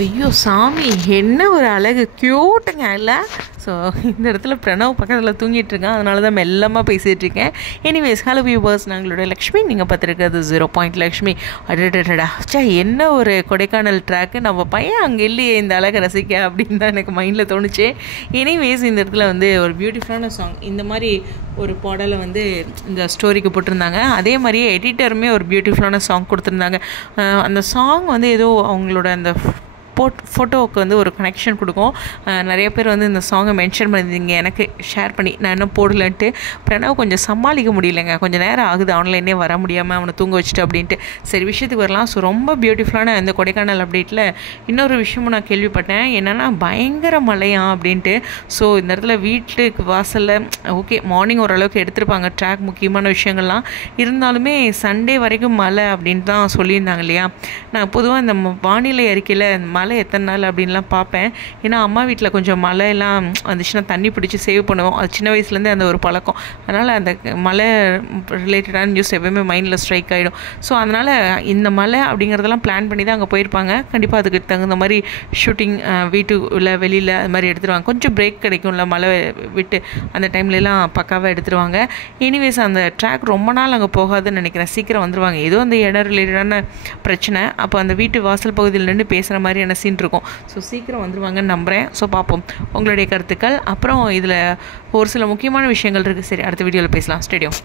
ஐயோ சாமி, என்ன ஒரு அழகு, க்யூட்டுங்க இல்லை? ஸோ இந்த இடத்துல பிரணவ் பக்கத்தில் தூங்கிட்டு இருக்கேன், அதனால தான் மெல்லமாக பேசிகிட்டு இருக்கேன். எனிவேஸ், ஹலோ வியூவர்ஸ், நாங்களோட லக்ஷ்மி, நீங்கள் பார்த்துருக்கிறது 0 லக்ஷ்மி. அடடடா சே, என்ன ஒரு கொடைக்கானல் ட்ராக்கு, நம்ம பையன் அங்கே இல்லையே இந்த அழகை ரசிக்க அப்படின்னு தான் எனக்கு மைண்டில் தோணுச்சு. எனிவேஸ், இந்த இடத்துல வந்து ஒரு பியூட்டிஃபுல்லான சாங், இந்த மாதிரி ஒரு பாடலை வந்து இந்த ஸ்டோரிக்கு போட்டிருந்தாங்க. அதே மாதிரியே எடிட்டருமே ஒரு பியூட்டிஃபுல்லான சாங் கொடுத்துருந்தாங்க. அந்த சாங் வந்து ஏதோ அவங்களோட அந்த ஃபோட்டோவுக்கு வந்து ஒரு கனெக்ஷன் கொடுக்கும். நிறைய பேர் வந்து இந்த சாங்கை மென்ஷன் பண்ணியிருந்தீங்க எனக்கு ஷேர் பண்ணி, நான் இன்னும் போடலன்ட்டு. பிரணவ் கொஞ்சம் சமாளிக்க முடியலைங்க, கொஞ்சம் நேரம் ஆகுது ஆன்லைனே வர முடியாமல் அவனை தூங்க வச்சுட்டு அப்படின்ட்டு. சரி, விஷயத்துக்கு வரலாம். ஸோ ரொம்ப பியூட்டிஃபுல்லான இந்த கொடைக்கானல் அப்டேட்டில் இன்னொரு விஷயமும் நான் கேள்விப்பட்டேன். என்னென்னா பயங்கர மழையா அப்படின்ட்டு. ஸோ இந்த இடத்துல வீட்டுக்கு வாசலில் ஓகே மார்னிங் ஓரளவுக்கு எடுத்திருப்பாங்க ட்ராக், முக்கியமான விஷயங்கள்லாம் இருந்தாலுமே சண்டே வரைக்கும் மழை அப்படின்ட்டு தான் சொல்லியிருந்தாங்க இல்லையா. நான் பொதுவாக இந்த வானிலை அறிக்கையில் மழை எத்தனை நாள் அப்படின்லாம் பார்ப்பேன். ஏன்னா அம்மா வீட்டில் கொஞ்சம் மழையெல்லாம் வந்துச்சுன்னா தண்ணி பிடிச்சி சேவ் பண்ணுவோம். அது சின்ன வயசுலேருந்தே அந்த ஒரு பழக்கம். அதனால் அந்த மழை ரிலேட்டடான நியூஸ் எப்போயுமே மைண்டில் ஸ்ட்ரைக் ஆகிடும். ஸோ அதனால் இந்த மழை அப்படிங்கிறதெல்லாம் பிளான் பண்ணி தான் அங்கே போயிருப்பாங்க. கண்டிப்பாக அதுக்கு தகுந்த மாதிரி ஷூட்டிங் வீட்டுக்குள்ளே வெளியில் அது மாதிரி எடுத்துருவாங்க. கொஞ்சம் பிரேக் கிடைக்கும்ல மழை விட்டு, அந்த டைம்லலாம் பக்காவாக எடுத்துருவாங்க. எனிவேஸ், அந்த ட்ராக் ரொம்ப நாள் அங்கே போகாதுன்னு நினைக்கிறேன், சீக்கிரம் வந்துடுவாங்க. ஏதோ அந்த இடம் ரிலேட்டடான பிரச்சனை, அப்போ அந்த வீட்டு வாசல் பகுதியில் நின்று பேசுகிற மாதிரியான சீன் இருக்கும். ஸோ சீக்கிரம் வந்துடுவாங்கன்னு நம்புகிறேன். ஸோ பார்ப்போம் உங்களுடைய கருத்துக்கள். அப்புறம் இதில் ஒரு சில முக்கியமான விஷயங்கள் இருக்குது. சரி, அடுத்த வீடியோவில் பேசலாம். ஸ்டேடியம்.